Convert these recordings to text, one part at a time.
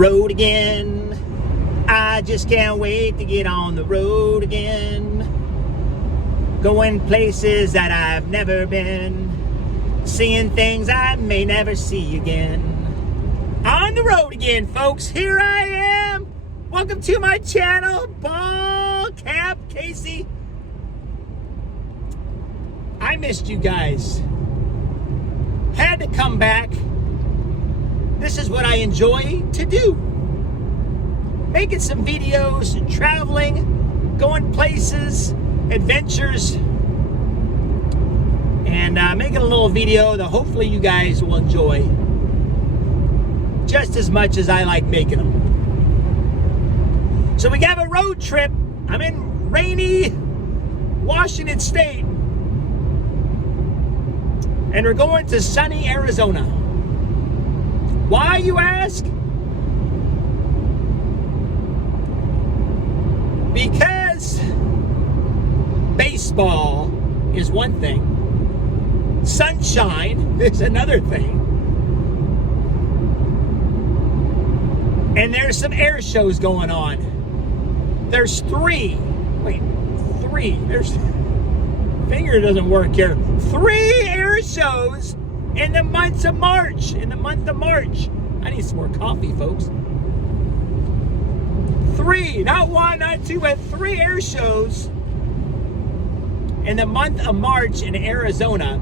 road again. I just can't wait to get on the road again. Going places that I've never been. Seeing things I may never see again. On the road again, folks. Here I am. Welcome to my channel, Ball Cap Casey. I missed you guys. Had to come back. This is what I enjoy to do. Making some videos, traveling, going places, adventures, and making a little video that hopefully you guys will enjoy just as much as I like making them. So we have a road trip. I'm in rainy Washington State, and we're going to sunny Arizona. Why, you ask? Because baseball is one thing, sunshine is another thing, and there's some air shows going on. There's three. There's finger doesn't work here. 3 air shows in the month of March. I need some more coffee, folks. 3, not 1, not 2, but 3 air shows in the month of March in Arizona.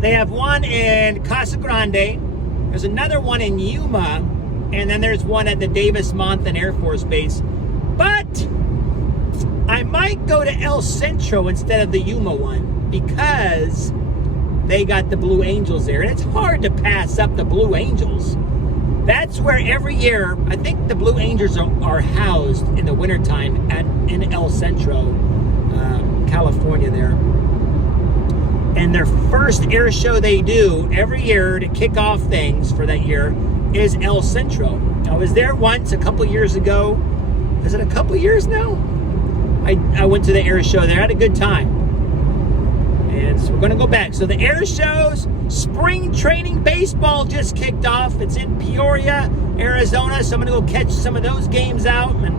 They have one in Casa Grande. There's another one in Yuma, and then there's one at the Davis-Monthan Air Force Base. But I might go to El Centro instead of the Yuma one because they got the Blue Angels there. And it's hard to pass up the Blue Angels. That's where every year, I think the Blue Angels are housed in the wintertime in El Centro, California there. And their first air show they do every year to kick off things for that year is El Centro. I was there once a couple years ago. Is it a couple years now? I went to the air show there. I had a good time. And so we're going to go back. So the air shows, spring training baseball just kicked off. It's in Peoria, Arizona. So I'm going to go catch some of those games out and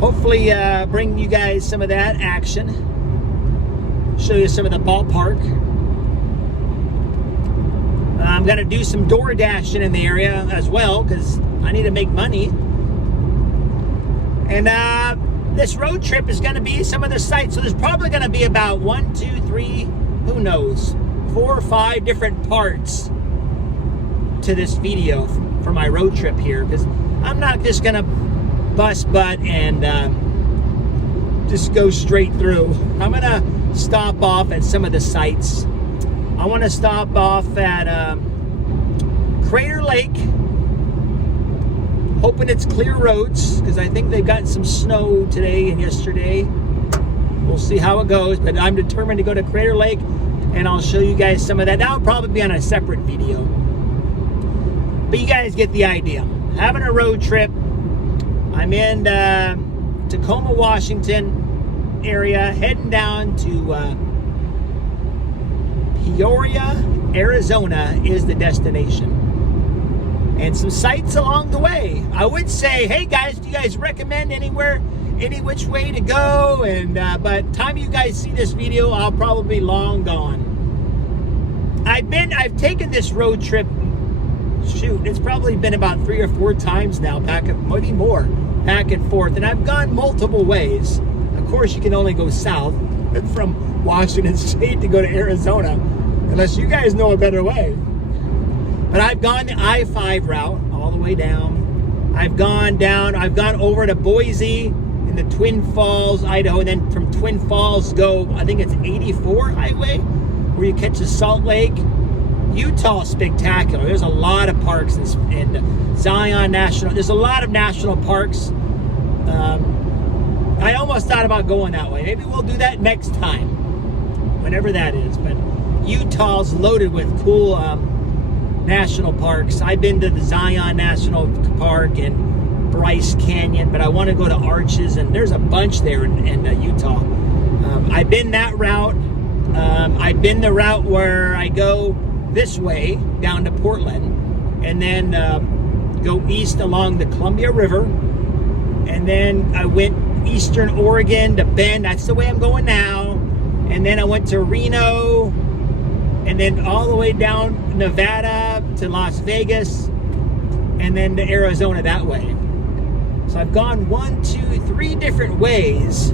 hopefully bring you guys some of that action. Show you some of the ballpark. I'm going to do some door dashing in the area as well because I need to make money. And this road trip is going to be some of the sites. So there's probably going to be about 1, 2, 3, who knows, 4 or 5 different parts to this video for my road trip here. Because I'm not just going to bust butt and just go straight through. I'm going to stop off at some of the sites. I want to stop off at Crater Lake. Hoping it's clear roads because I think they've got some snow today and yesterday. We'll see how it goes, but I'm determined to go to Crater Lake and I'll show you guys some of that. That'll probably be on a separate video. But you guys get the idea. Having a road trip. I'm in Tacoma, Washington area, heading down to Peoria, Arizona is the destination. And some sights along the way. I would say, hey guys, do you guys recommend anywhere, any which way to go? And but time you guys see this video, I'll probably be long gone. I've taken this road trip. Shoot, it's probably been about 3 or 4 times now, maybe more, back and forth, and I've gone multiple ways. Of course, you can only go south from Washington State to go to Arizona, unless you guys know a better way. But I've gone the I-5 route all the way down. I've gone over to Boise in the Twin Falls, Idaho, and then from Twin Falls go, I think it's 84 highway, where you catch the Salt Lake. Utah spectacular. There's a lot of parks in Zion National. There's a lot of national parks. I almost thought about going that way. Maybe we'll do that next time, whenever that is. But Utah's loaded with cool national parks. I've been to the Zion National Park and Bryce Canyon, but I want to go to Arches, and there's a bunch there in Utah. I've been that route. I've been the route where I go this way down to Portland. and then go east along the Columbia River. And then I went eastern Oregon to Bend. That's the way I'm going now. And then I went to Reno, and then all the way down Nevada to Las Vegas, and then to Arizona that way. So I've gone 1, 2, 3 different ways.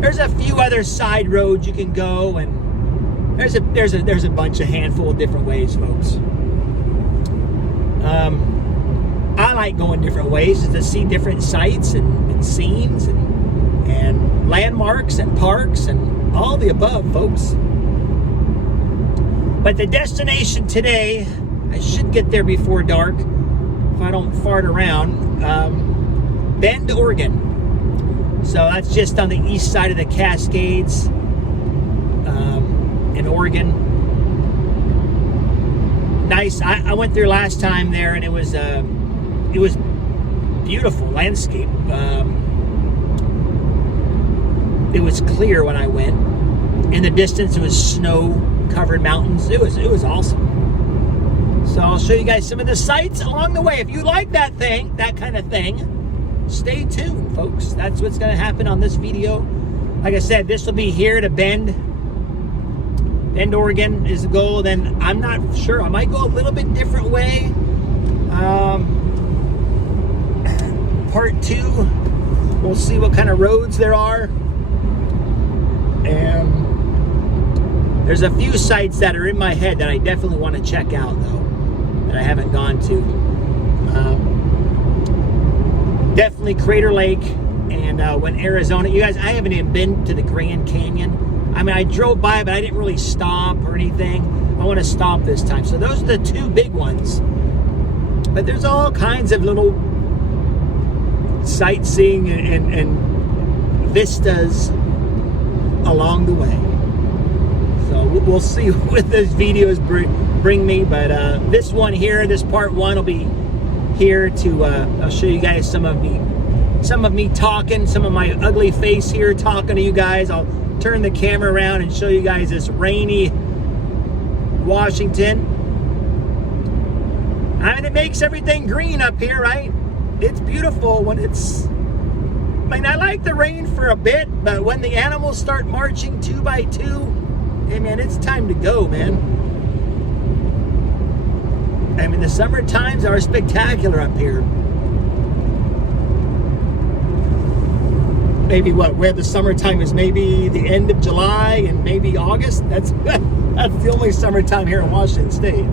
There's a few other side roads you can go, and there's a bunch, a handful of different ways, folks. I like going different ways to see different sights and scenes and landmarks and parks and all the above, folks. But the destination today, I should get there before dark if I don't fart around. Bend, Oregon. So that's just on the east side of the Cascades in Oregon. Nice. I went there last time there, and it was beautiful landscape. It was clear when I went. In the distance, it was snow-covered mountains. It was awesome. So I'll show you guys some of the sights along the way. If you like that kind of thing, stay tuned, folks. That's what's going to happen on this video. Like I said, this will be here to Bend, Oregon is the goal. Then I'm not sure. I might go a little bit different way. Part 2, we'll see what kind of roads there are. And there's a few sites that are in my head that I definitely want to check out, though, that I haven't gone to. Definitely Crater Lake, and when Arizona, you guys, I haven't even been to the Grand Canyon. I mean, I drove by, but I didn't really stop or anything. I want to stop this time. So those are the 2 big ones. But there's all kinds of little sightseeing and vistas along the way. So we'll see what those videos bring me. But this one here, this part 1 will be here to I'll show you guys some of me talking, some of my ugly face here talking to you guys. I'll turn the camera around and show you guys this rainy Washington. I mean, it makes everything green up here, right? It's beautiful when it's, I mean, I like the rain for a bit, but when the animals start marching 2 by 2, hey man, it's time to go, man. I mean, the summer times are spectacular up here. Maybe where the summertime is maybe the end of July and maybe August. That's the only summertime here in Washington State.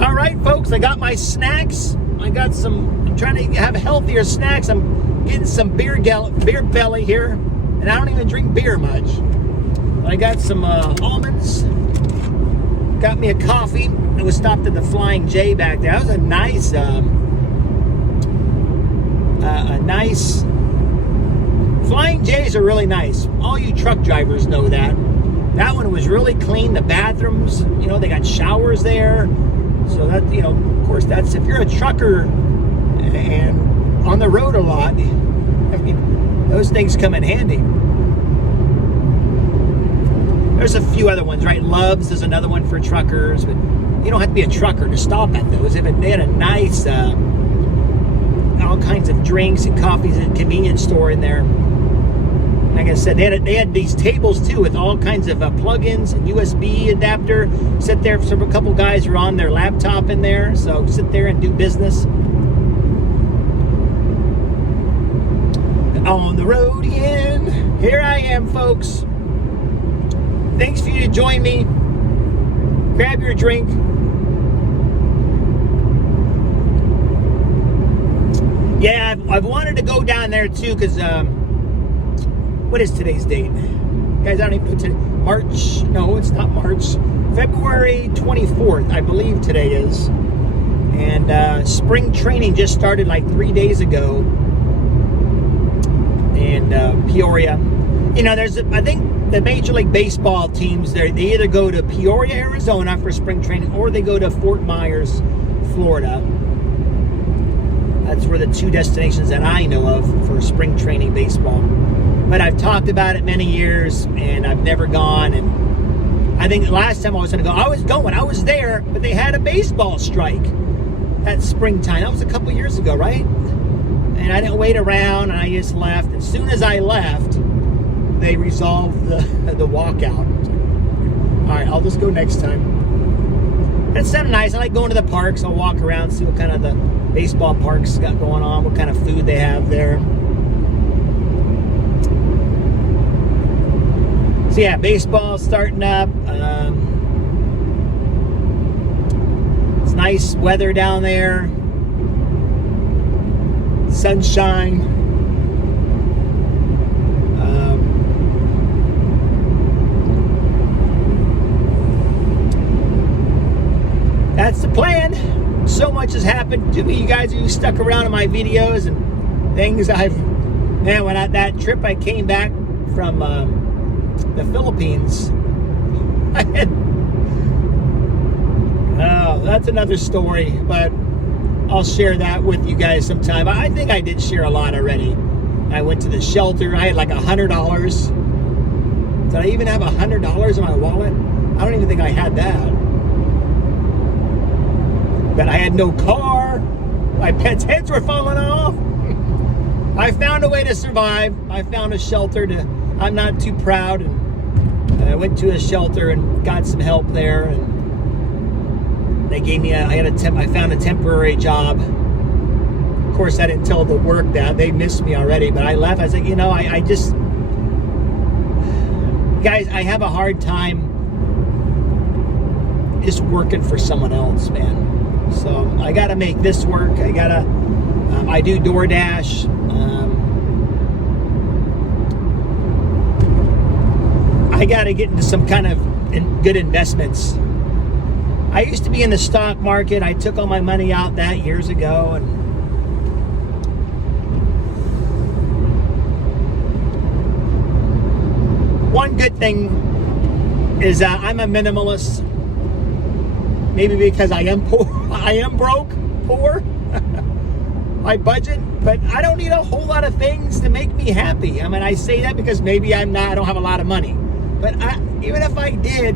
All right, folks, I got my snacks. I'm trying to have healthier snacks. I'm getting some beer belly here, and I don't even drink beer much. I got some almonds. Got me a coffee. I was stopped at the Flying J back there. That was a nice. Flying J's are really nice. All you truck drivers know that. That one was really clean. The bathrooms, you know, they got showers there. So that, you know, of course, that's if you're a trucker and on the road a lot, I mean, those things come in handy. There's a few other ones, right? Love's is another one for truckers, but you don't have to be a trucker to stop at those. If they had a nice, all kinds of drinks and coffees and convenience store in there. Like I said, they had these tables too with all kinds of plugins and USB adapter. Sit there, so a couple guys are on their laptop in there, so sit there and do business. On the road again. Here I am, folks. Thanks for you to join me. Grab your drink. Yeah, I've wanted to go down there too, because what is today's date? Guys, I don't even know today. March, no, it's not March. February 24th, I believe today is. And spring training just started like 3 days ago in Peoria. You know, I think the Major League Baseball teams, they either go to Peoria, Arizona for spring training, or they go to Fort Myers, Florida. That's where the 2 destinations that I know of for spring training baseball. But I've talked about it many years, and I've never gone, and I think last time I was going to go, I was there, but they had a baseball strike that springtime. That was a couple years ago, right? And I didn't wait around, and I just left. As soon as I left, they resolved the walkout. All right, I'll just go next time. It's kind of nice. I like going to the parks. I'll walk around, see what kind of the baseball parks got going on, what kind of food they have there. So yeah, baseball starting up. It's nice weather down there. Sunshine. That's the plan. So much has happened to me. You guys who stuck around in my videos and things man, when that trip I came back from the Philippines, that's another story, but I'll share that with you guys sometime. I think I did share a lot already. I went to the shelter. I had like $100. Did I even have $100 in my wallet? I don't even think I had that. But I had no car. My pets' heads were falling off. I found a way to survive. I found a shelter I'm not too proud. And I went to a shelter and got some help there. And they gave me I found a temporary job. Of course, I didn't tell the work that. They missed me already. But I left. I was like, I just, guys, I have a hard time just working for someone else, man. So I got to make this work. I do DoorDash. I got to get into some kind of good investments. I used to be in the stock market. I took all my money out that years ago. And one good thing is I'm a minimalist. Maybe because I am poor, I am broke, poor. My budget, but I don't need a whole lot of things to make me happy. I mean, I say that because maybe I don't have a lot of money. But even if I did,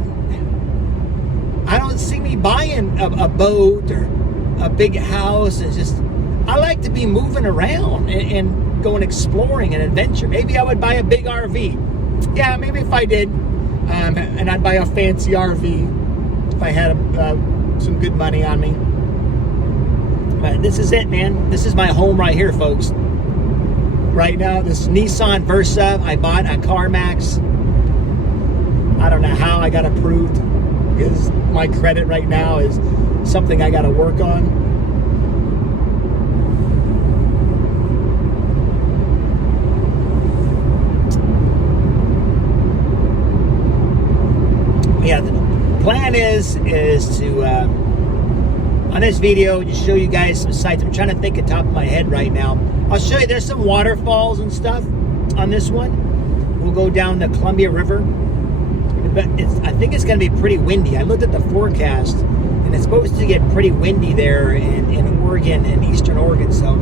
I don't see me buying a boat or a big house. It's just, I like to be moving around and going exploring and adventure. Maybe I would buy a big RV. Yeah, maybe if I did, and I'd buy a fancy RV. If I had some good money on me. But this is it, man. This is my home right here, folks. Right now, this Nissan Versa I bought at CarMax. I don't know how I got approved, because my credit right now is something I got to work on. Yeah, the plan is to on this video just show you guys some sights. I'm trying to think at the top of my head right now. I'll show you there's some waterfalls and stuff on this one. We'll go down the Columbia River. But I think it's going to be pretty windy. I looked at the forecast and it's supposed to get pretty windy there in Oregon and Eastern Oregon. So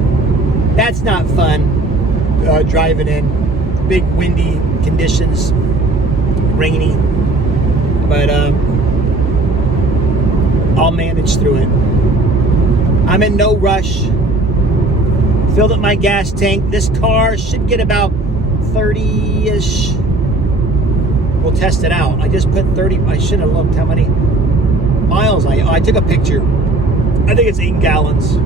that's not fun driving in. Big windy conditions, rainy. But I'll manage through it. I'm in no rush. Filled up my gas tank. This car should get about 30-ish. We'll test it out. I just put 30. I should have looked how many miles I took a picture. I think it's 8 gallons.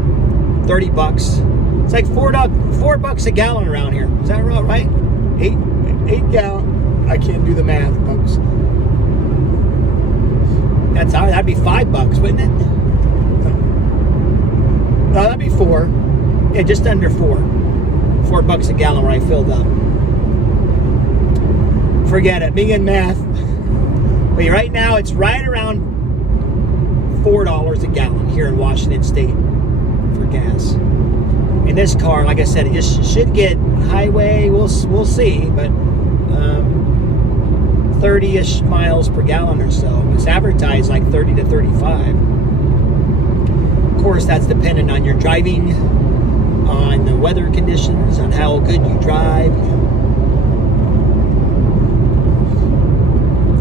$30. It's like $4 a gallon around here. Is that right? 8 gallon. I can't do the math, folks. That'd be $5, wouldn't it? No, that'd be 4. Yeah, just under 4. $4 a gallon where I filled up. Forget it. Me and math. But right now, it's right around $4 a gallon here in Washington State for gas. In this car, like I said, it just should get highway. We'll see, but 30-ish miles per gallon or so. It's advertised like 30 to 35. Of course, that's dependent on your driving, on the weather conditions, on how good you drive.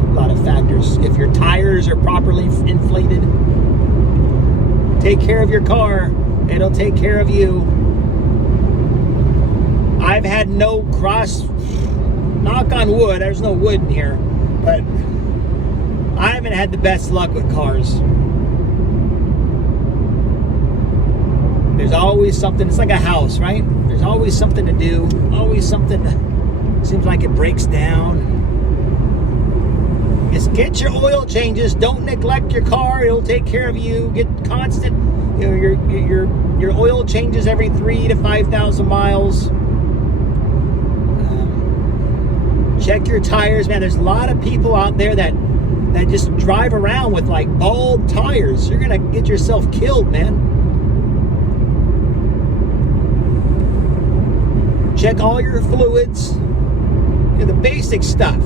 A lot of factors tires. If your tires are properly inflated, take care of your car. It'll take care of you. I've had no knock on wood, there's no wood in here, but I haven't had the best luck with cars. There's always something. It's like a house, right? There's always something to do. Always something seems like it breaks down. Just get your oil changes. Don't neglect your car. It'll take care of you. Get constant. Your oil changes every 3,000 to 5,000 miles. Check your tires, man. There's a lot of people out there that just drive around with like bald tires. You're gonna get yourself killed, man. Check all your fluids, the basic stuff.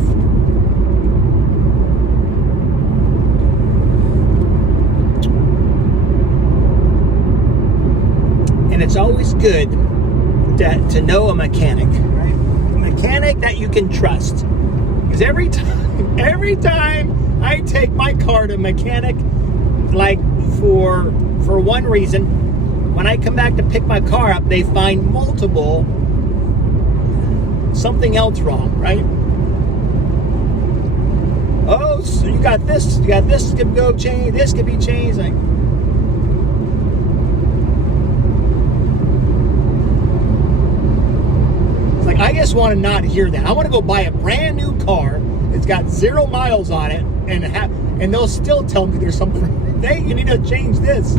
And it's always good to know a mechanic, right? A mechanic that you can trust. Because every time I take my car to a mechanic, like for one reason, when I come back to pick my car up, they find something else wrong, right? Oh, so you got this could go change, this could be changed. Like, it's like, I just want to not hear that. I want to go buy a brand new car. It's got 0 miles on it, and they'll still tell me there's something. Hey, you need to change this.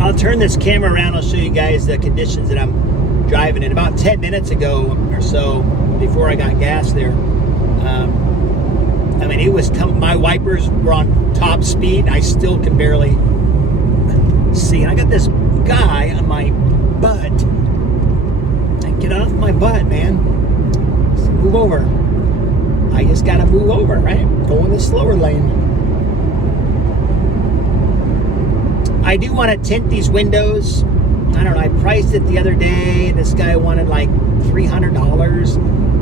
I'll turn this camera around. I'll show you guys the conditions that I'm driving in. About 10 minutes ago or so, before I got gas there, I mean, it was my wipers were on top speed. I still can barely see. And I got this guy on my butt. Get off my butt, man. Just move over. I just gotta move over, right? Go in the slower lane. I do want to tint these windows. I don't know, I priced it the other day, and this guy wanted like $300.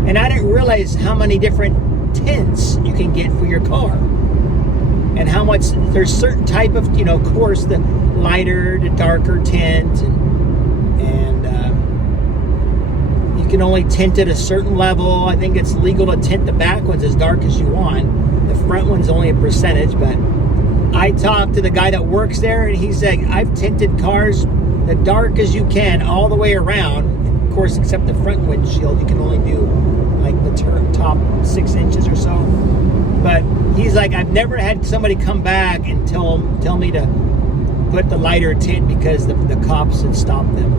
And I didn't realize how many different tints you can get for your car. And how much, there's certain type of, of course, the lighter, the darker tint. And you can only tint at a certain level. I think it's legal to tint the back ones as dark as you want. The front one's only a percentage, but I talked to the guy that works there, and he said, I've tinted cars the dark as you can all the way around. Of course, except the front windshield, you can only do like the top 6 inches or so. But he's like, I've never had somebody come back and tell me to put the lighter tint because the cops had stopped them.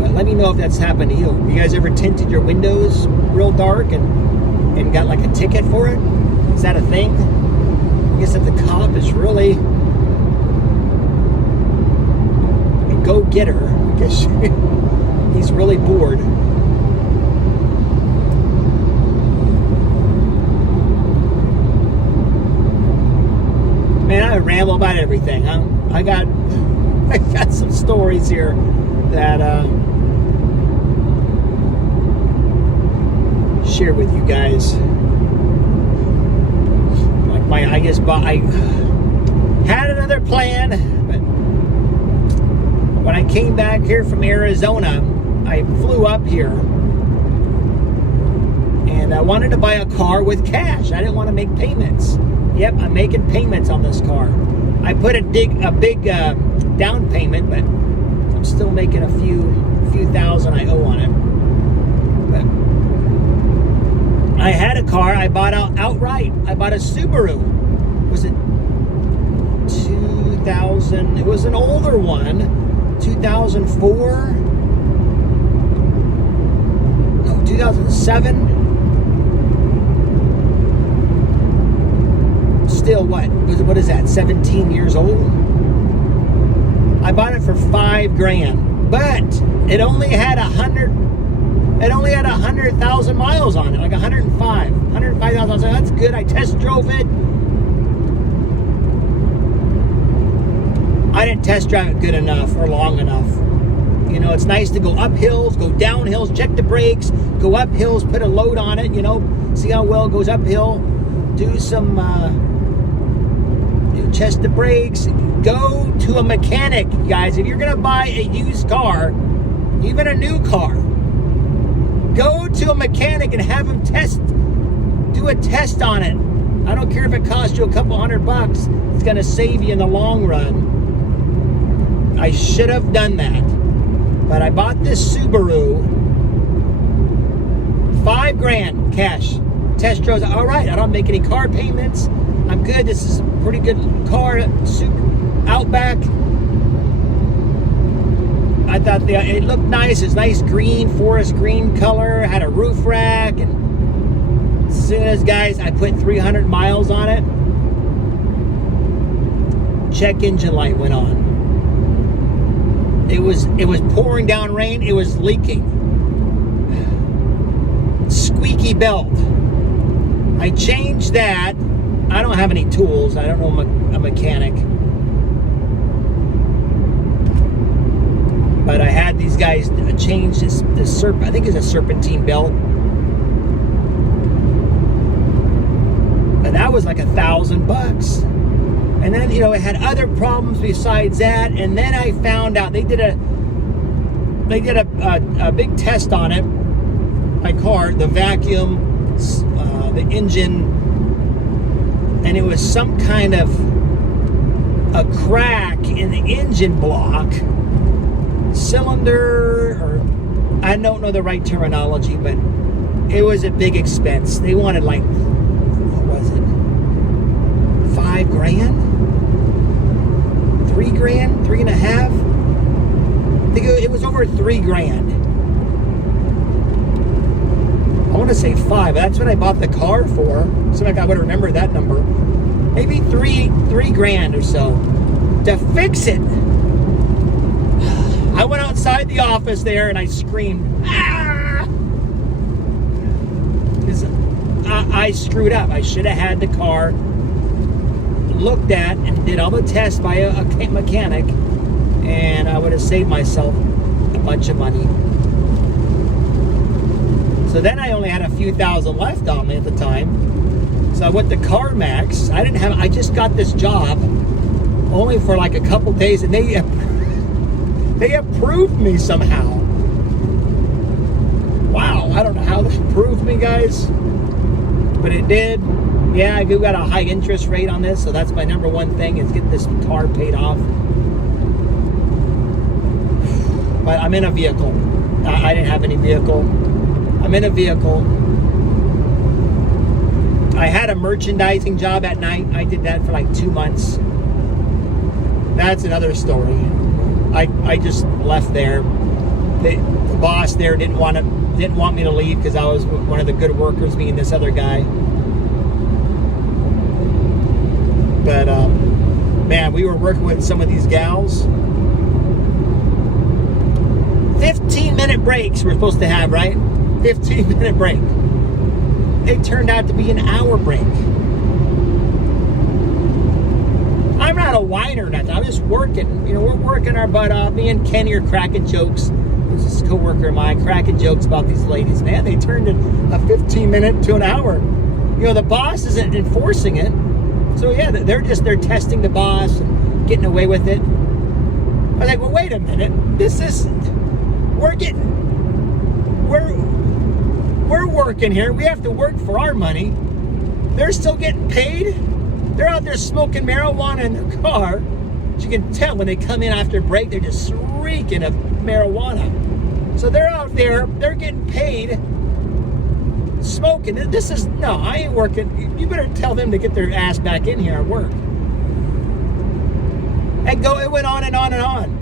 But let me know if that's happened to you. Have you guys ever tinted your windows real dark and got like a ticket for it? Is that a thing? I guess if the cop is really a go-getter, I guess he's really bored. Man, I ramble about everything. I got some stories here that share with you guys. I had another plan, but when I came back here from Arizona, I flew up here and I wanted to buy a car with cash. I didn't want to make payments. Yep, I'm making payments on this car. I put a big down payment, but I'm still making a few thousand I owe on it. But I had a car I bought outright. I bought a Subaru. Was it 2000? It was an older one, 2004. No, 2007. Still, what is that? 17 years old. I bought it for $5,000, but it only had 100,000 miles on it, like 105,000. I was like, that's good. I test drove it. I didn't test drive it good enough or long enough. You know, it's nice to go up hills, go down hills, check the brakes, go up hills, put a load on it, you know, see how well it goes uphill, do some, test the brakes, go to a mechanic, guys. If you're going to buy a used car, even a new car, go to a mechanic and have him do a test on it. I don't care if it costs you a couple $100, it's going to save you in the long run. I should have done that. But I bought this Subaru, $5,000 cash. Test drives, all right, I don't make any car payments. I'm good. This is a pretty good car, super Outback. I thought it looked nice. It's nice green, forest green color. Had a roof rack, and as soon as, guys, I put 300 miles on it, check engine light went on. It was pouring down rain. It was leaking. Squeaky belt. I changed that. I don't have any tools. I don't know a mechanic. But I had these guys change this I think it's a serpentine belt. But that was like $1,000. And then, you know, it had other problems besides that. And then I found out they did a big test on it. My car, the vacuum, the engine, and it was some kind of a crack in the engine block, cylinder, or I don't know the right terminology, but it was a big expense. They wanted like, what was it? $5,000? $3,000? $3,500? I think it was over $3,000. I want to say $5,000, but that's what I bought the car for. So like I would remember that number. Maybe $3,000 or so to fix it. I went outside the office there and I screamed, ah! Because I screwed up. I should have had the car looked at and did all the tests by a mechanic, and I would have saved myself a bunch of money. So then I only had a few thousand left on me at the time. So I went to CarMax. I just got this job only for like a couple days, and they approved me somehow. Wow, I don't know how they approved me, guys, but it did. Yeah, I got a high interest rate on this, so that's my number one thing, is get this car paid off. But I'm in a vehicle. I didn't have any vehicle. I'm in a vehicle. I had a merchandising job at night. I did that for like 2 months. That's another story. I just left there. The boss there didn't want me to leave because I was one of the good workers, me and this other guy. But man, we were working with some of these gals. 15-minute breaks we're supposed to have, right? 15-minute break. It turned out to be an hour break. I'm not a whiner or nothing. I'm just working. You know, we're working our butt off. Me and Kenny are cracking jokes. This is a co-worker of mine, cracking jokes about these ladies. Man, they turned it a 15-minute to an hour. You know, the boss isn't enforcing it. So yeah, they're testing the boss and getting away with it. I was like, well, wait a minute. We're working here. We have to work for our money. They're still getting paid. They're out there smoking marijuana in their car. But you can tell when they come in after break, they're just reeking of marijuana. So they're out there, they're getting paid, smoking. No, I ain't working. You better tell them to get their ass back in here and work. It went on and on and on.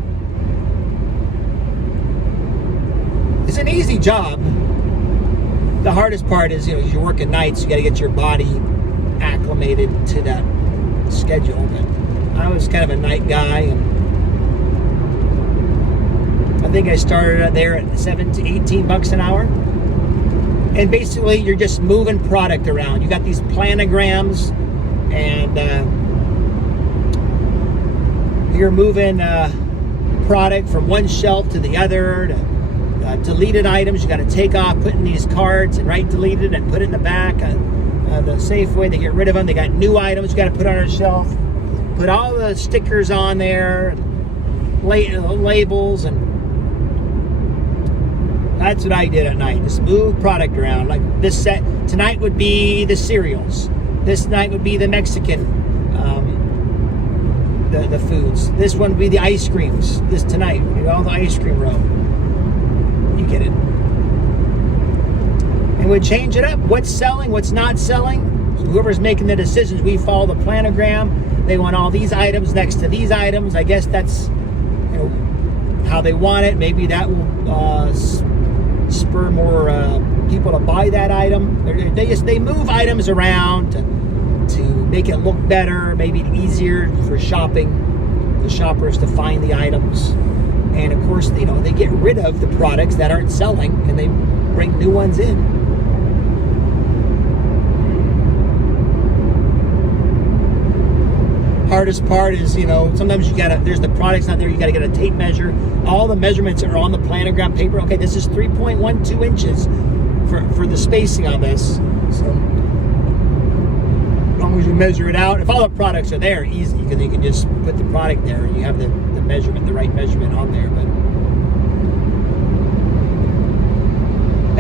It's an easy job. The hardest part is, you're working nights. You got to get your body acclimated to that schedule. But I was kind of a night guy, and I think I started there at $17 to $18 an hour. And basically, you're just moving product around. You got these planograms, and you're moving product from one shelf to the other. Deleted items you got to take off, put in these cards, and write deleted and put it in the back. The Safeway, they get rid of them. They got new items you got to put on our shelf. Put all the stickers on there, labels, and that's what I did at night. Just move product around. Like this set tonight would be the cereals. This night would be the Mexican, the foods. This one would be the ice creams. This tonight, all the ice cream row. You get it. And we change it up. What's selling? What's not selling? So whoever's making the decisions, we follow the planogram. They want all these items next to these items. I guess that's how they want it. Maybe that will spur more people to buy that item. They move items around to make it look better, maybe easier for the shoppers to find the items. And of course, they get rid of the products that aren't selling and they bring new ones in. Hardest part is, sometimes there's the products not there, you gotta get a tape measure. All the measurements are on the planogram paper. Okay, this is 3.12 inches for the spacing on this. So, as long as you measure it out, if all the products are there, easy, because you can just put the product there and you have the measurement, the right measurement on there. But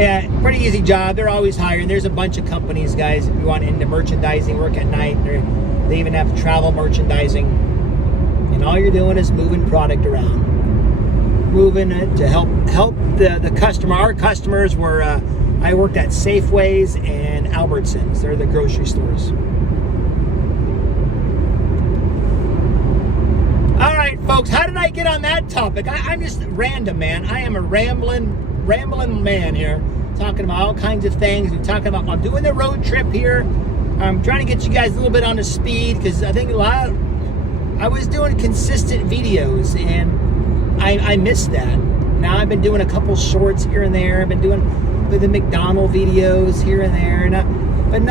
yeah, pretty easy job. They're always hiring. There's a bunch of companies, guys, if you want into merchandising, work at night. They even have travel merchandising. And all you're doing is moving product around. Moving it to help the customer. Our customers were, I worked at Safeways and Albertsons. They're the grocery stores. All right, folks, how did I get on that topic? I'm just random, man. I am a rambling man here, talking about all kinds of things. I'm doing the road trip here. I'm trying to get you guys a little bit on the speed, because I think I was doing consistent videos and I missed that. Now I've been doing a couple shorts here and there. I've been doing the McDonald videos here and there, but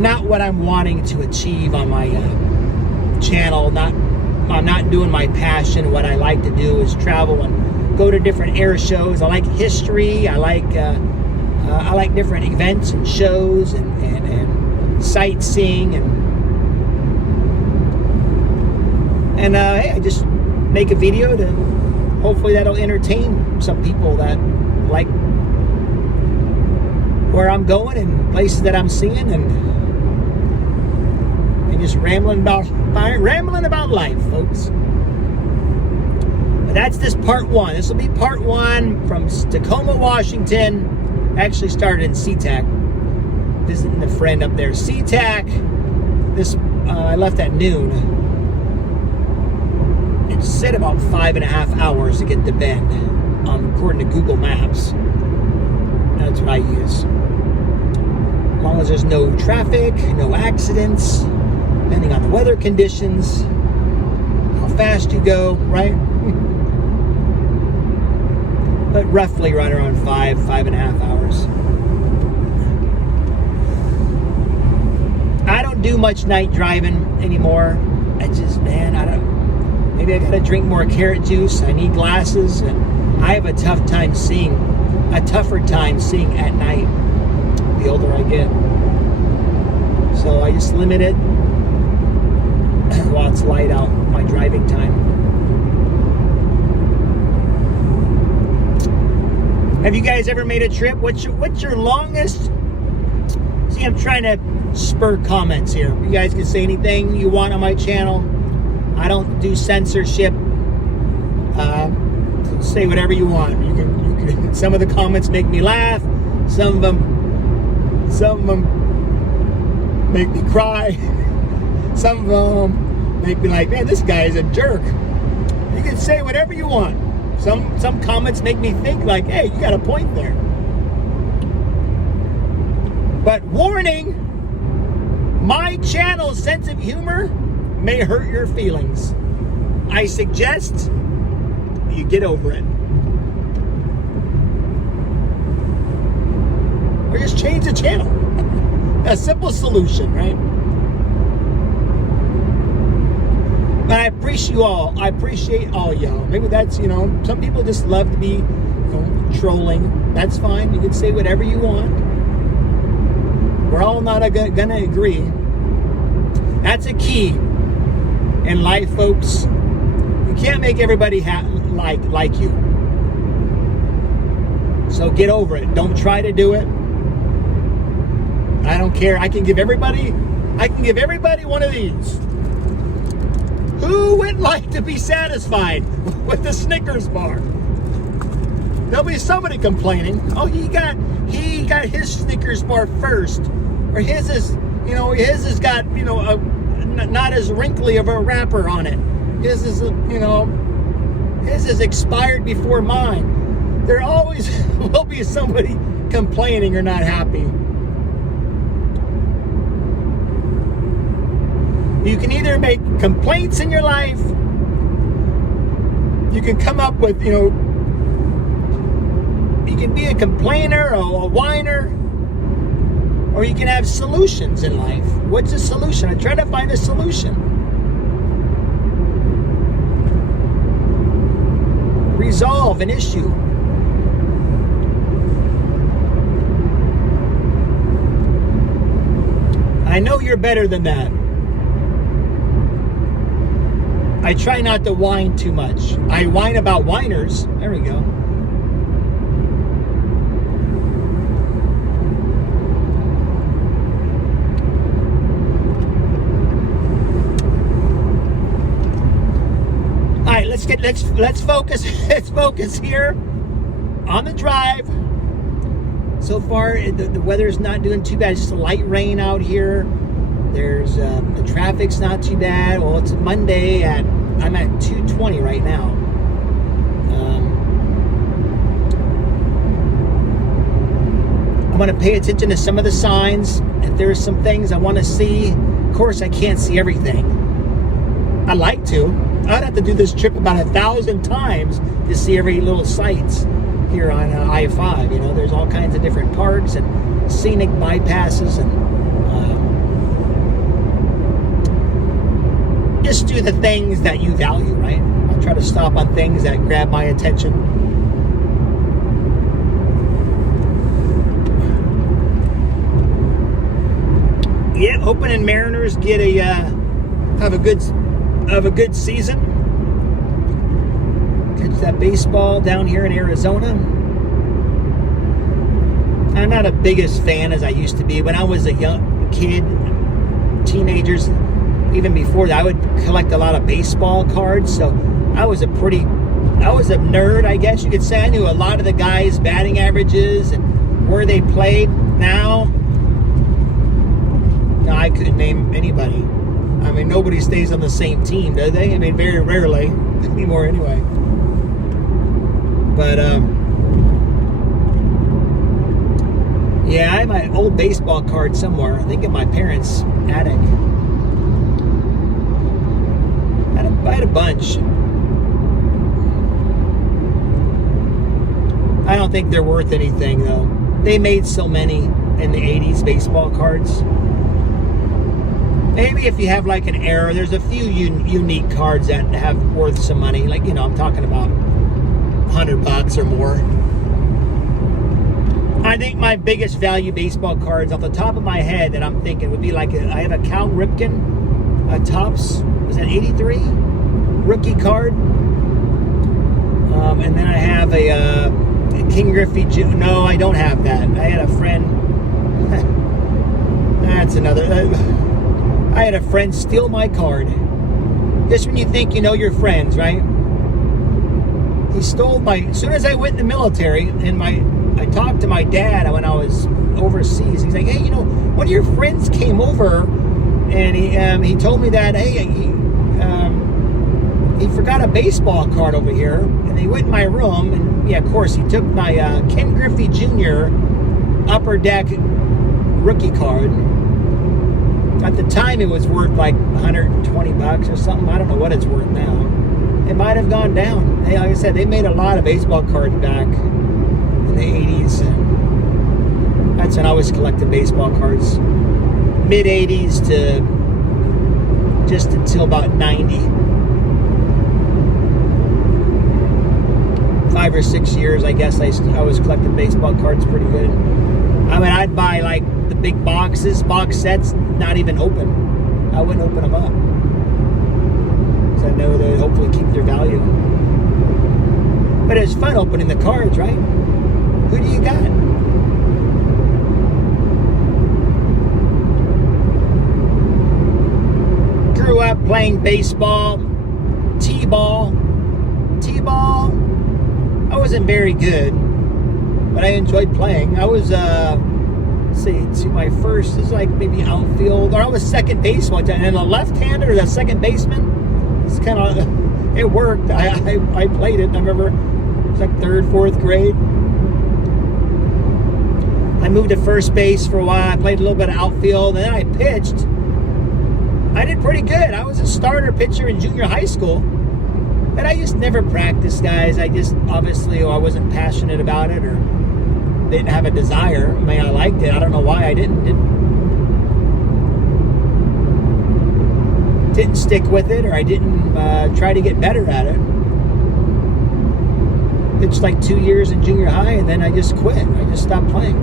not what I'm wanting to achieve on my channel. I'm not doing my passion. What I like to do is travel and go to different air shows. I like history. I like different events and shows and sightseeing and hey, I just make a video to hopefully that'll entertain some people that like where I'm going and places that I'm seeing and just rambling about life, folks. But that's this part one. This will be part one from Tacoma, Washington. Actually started in SeaTac, visiting a friend up there. SeaTac, I left at noon. It said about 5.5 hours to get to Bend, according to Google Maps. That's what I use. As long as there's no traffic, no accidents, depending on the weather conditions, how fast you go, right? But roughly right around 5.5 hours. I don't do much night driving anymore. Maybe I gotta drink more carrot juice. I need glasses. And I have a tougher time seeing at night the older I get. So I just limit it while it's light out, my driving time. Have you guys ever made a trip? What's your longest? See, I'm trying to spur comments here. You guys can say anything you want on my channel. I don't do censorship. Say whatever you want. You can. Some of the comments make me laugh. Some of them make me cry. Some of them make me like, man, this guy is a jerk. You can say whatever you want. Some comments make me think like, hey, you got a point there. But warning, my channel's sense of humor may hurt your feelings. I suggest you get over it. Or just change the channel. A simple solution, right? appreciate all y'all. Maybe that's, some people just love to be, trolling. That's fine. You can say whatever you want. We're all not gonna agree. That's a key in life, folks. You can't make everybody like you. So get over it. Don't try to do it. I don't care. I can give everybody one of these. Who would like to be satisfied with the Snickers bar? There'll be somebody complaining. Oh, he got his Snickers bar first, or his is got not as wrinkly of a wrapper on it. His is his is expired before mine. There always will be somebody complaining or not happy. You can either make complaints in your life, you can come up with, you can be a complainer or a whiner, or you can have solutions in life. What's a solution? I try to find a solution. Resolve an issue. I know you're better than that. I try not to whine too much. I whine about whiners. There we go. All right, let's focus. Let's focus here on the drive. So far, the weather's not doing too bad. It's just a light rain out here. There's the traffic's not too bad. Well, it's Monday I'm at 2:20 right now. I want to pay attention to some of the signs. If there's some things I want to see, of course I can't see everything. I'd like to. I'd have to do this trip about 1,000 times to see every little sights here on I-5. There's all kinds of different parks and scenic bypasses, and just do the things that you value, right? I'll try to stop on things that grab my attention. Yeah, hoping Mariners get have a good season. Catch that baseball down here in Arizona. I'm not a biggest fan as I used to be. When I was a young kid, teenagers, even before that, I would collect a lot of baseball cards. So I was a nerd, I guess you could say. I knew a lot of the guys' batting averages and where they played. Now, I couldn't name anybody. I mean, nobody stays on the same team, do they? I mean, very rarely anymore anyway. But, yeah, I have my old baseball card somewhere. I think in my parents' attic. I had a bunch. I don't think they're worth anything, though. They made so many in the 80s baseball cards. Maybe if you have like an error, there's a few unique cards that have worth some money. Like, I'm talking about $100 or more. I think my biggest value baseball cards off the top of my head that I'm thinking would be like, I have a Cal Ripken Topps, was that 83? Rookie card. And then I have a King Griffey Jr. No, I don't have that. I had a friend. That's another. I had a friend steal my card. Just when you think you know your friends, right? He stole as soon as I went in the military, and I talked to my dad when I was overseas. He's like, hey, one of your friends came over, and he told me that, hey, he forgot a baseball card over here, and he went in my room, and yeah, of course, he took my Ken Griffey Jr. Upper Deck rookie card. At the time, it was worth like $120 or something. I don't know what it's worth now. It might have gone down. Hey, like I said, they made a lot of baseball cards back in the 80s. That's when I was collecting baseball cards. Mid 80s to just until about 90. 5 or 6 years, I guess, I was collecting baseball cards pretty good. I mean, I'd buy like the big box sets, not even open. I wouldn't open them up. Because I know they would hopefully keep their value. But it's fun opening the cards, right? Who do you got? Grew up playing baseball, t-ball. T-ball, I wasn't very good, but I enjoyed playing. I was, to my first, this is like maybe outfield, or I was second base one time, and a left-hander, the second baseman, it's kind of, it worked. I played it. I remember it was like 3rd, 4th grade. I moved to first base for a while. I played a little bit of outfield, and then I pitched. I did pretty good. I was a starter pitcher in junior high school, but I just never practiced, guys. I just, obviously, I wasn't passionate about it, or didn't have a desire. I mean, I liked it. I don't know why I didn't stick with it, or I didn't try to get better at it. Pitched like 2 years in junior high, and then I just quit. I just stopped playing.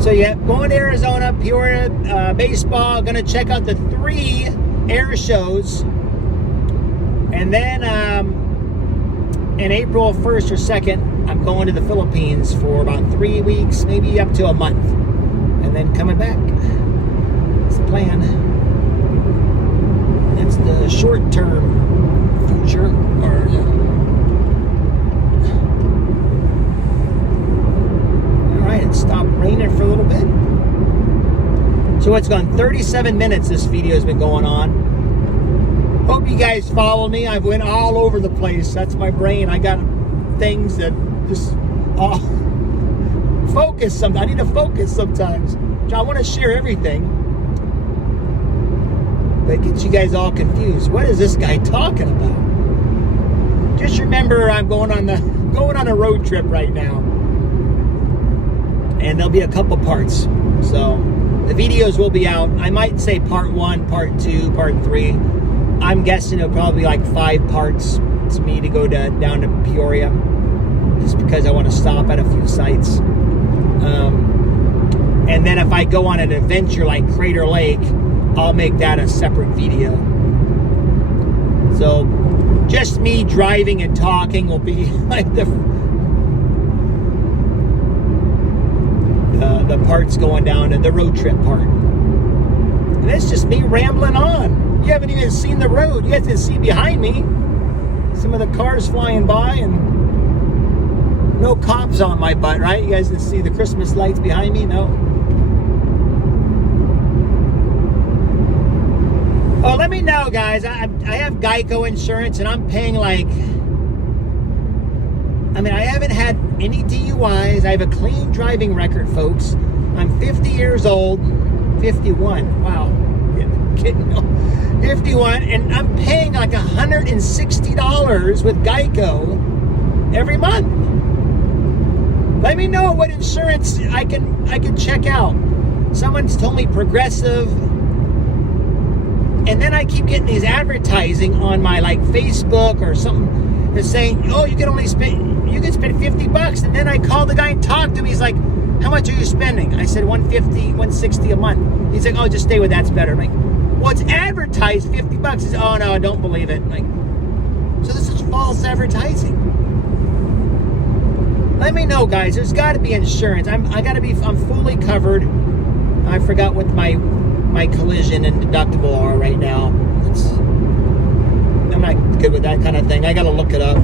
So yeah, going to Arizona, Peoria, baseball. Gonna check out the 3 air shows, and then in April 1st or 2nd, I'm going to the Philippines for about 3 weeks, maybe up to a month, and then coming back. That's the plan. That's the short-term future, or it stopped raining for a little bit. So it's gone 37 minutes this video has been going on. Hope you guys follow me. I've went all over the place. That's my brain. I got things that just focus. I need to focus sometimes. I want to share everything, but it gets you guys all confused. What is this guy talking about? Just remember, I'm going on a road trip right now. And there'll be a couple parts. So the videos will be out. I might say part 1, part 2, part 3. I'm guessing it'll probably be like 5 parts. It's me to go down to Peoria, just because I want to stop at a few sites. And then if I go on an adventure like Crater Lake, I'll make that a separate video. So just me driving and talking will be like the parts going down to the road trip part. And it's just me rambling on. You haven't even seen the road. You have to see behind me some of the cars flying by, and no cops on my butt, right? You guys can see the Christmas lights behind me? No. Oh, let me know, guys. I have Geico insurance, and I'm paying like, I haven't had any DUIs. I have a clean driving record, folks. I'm 50 years old. 51. Wow. 51. And I'm paying like $160 with Geico every month. Let me know what insurance I can check out. Someone's told me Progressive. And then I keep getting these advertising on my like Facebook or something that's saying, oh, you can spend $50. And then I call the guy and talk to him. He's like, how much are you spending? I said $150, $160 a month. He's like, oh, just stay with that's better. I'm like, well, it's advertised $50. He says, oh no, I don't believe it. I'm like, so this is false advertising. Let me know, guys. There's got to be insurance. I'm fully covered. I forgot what my collision and deductible are right now. I'm not good with that kind of thing. I gotta look it up.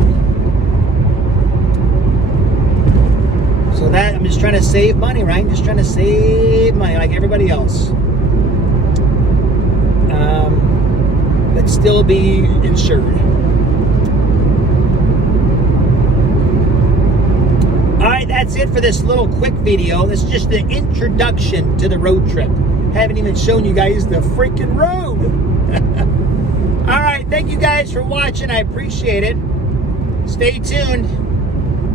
So that, I'm just trying to save money, right? I'm just trying to save money like everybody else. But still be insured. Alright, that's it for this little quick video. This is just the introduction to the road trip. Haven't even shown you guys the freaking road. Alright, thank you guys for watching. I appreciate it. Stay tuned.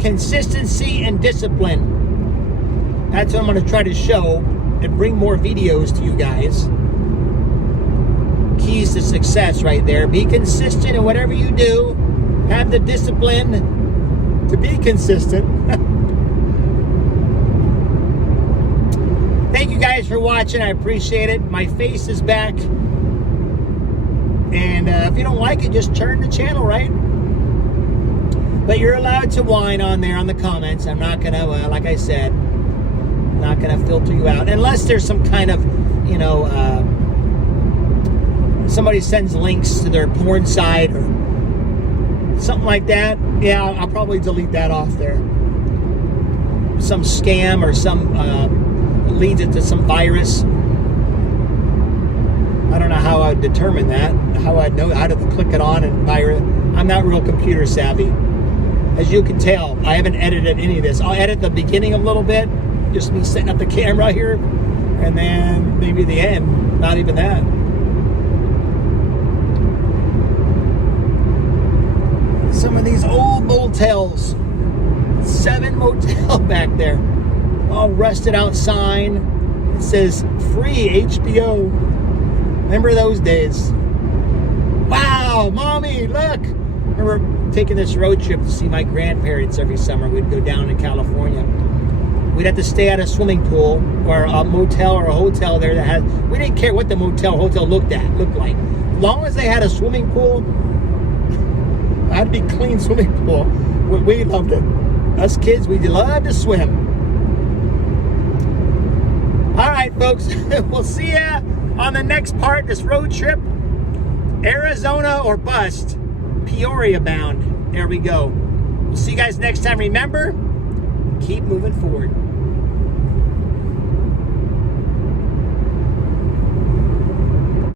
Consistency and discipline. That's what I'm going to try to show and bring more videos to you guys. Keep keys to success right there. Be consistent in whatever you do. Have the discipline to be consistent. Thank you guys for watching. I appreciate it. My face is back. And if you don't like it, just turn the channel, right? But you're allowed to whine on there on the comments. I'm not going to, like I said, not going to filter you out. Unless there's some kind of, you know, somebody sends links to their porn site or something like that. Yeah, I'll probably delete that off there. Some scam or some leads it to some virus. I don't know how I'd determine that. How I'd know how to click it on and virus. I'm not real computer savvy. As you can tell, I haven't edited any of this. I'll edit the beginning a little bit. Just me setting up the camera here. And then maybe the end. Not even that. Some of these old motels. 7 motel back there. All rusted out sign. It says free HBO. Remember those days? Wow, Mommy, look! Remember taking this road trip to see my grandparents every summer. We'd go down to California. We'd have to stay at a swimming pool or a motel or a hotel there that had. We didn't care what the motel or hotel looked like. As long as they had a swimming pool, it had to be clean swimming pool. We loved it. Us kids, we loved to swim. All right, folks, we'll see ya on the next part, this road trip. Arizona or bust, Peoria bound. There we go. We'll see you guys next time. Remember, keep moving forward.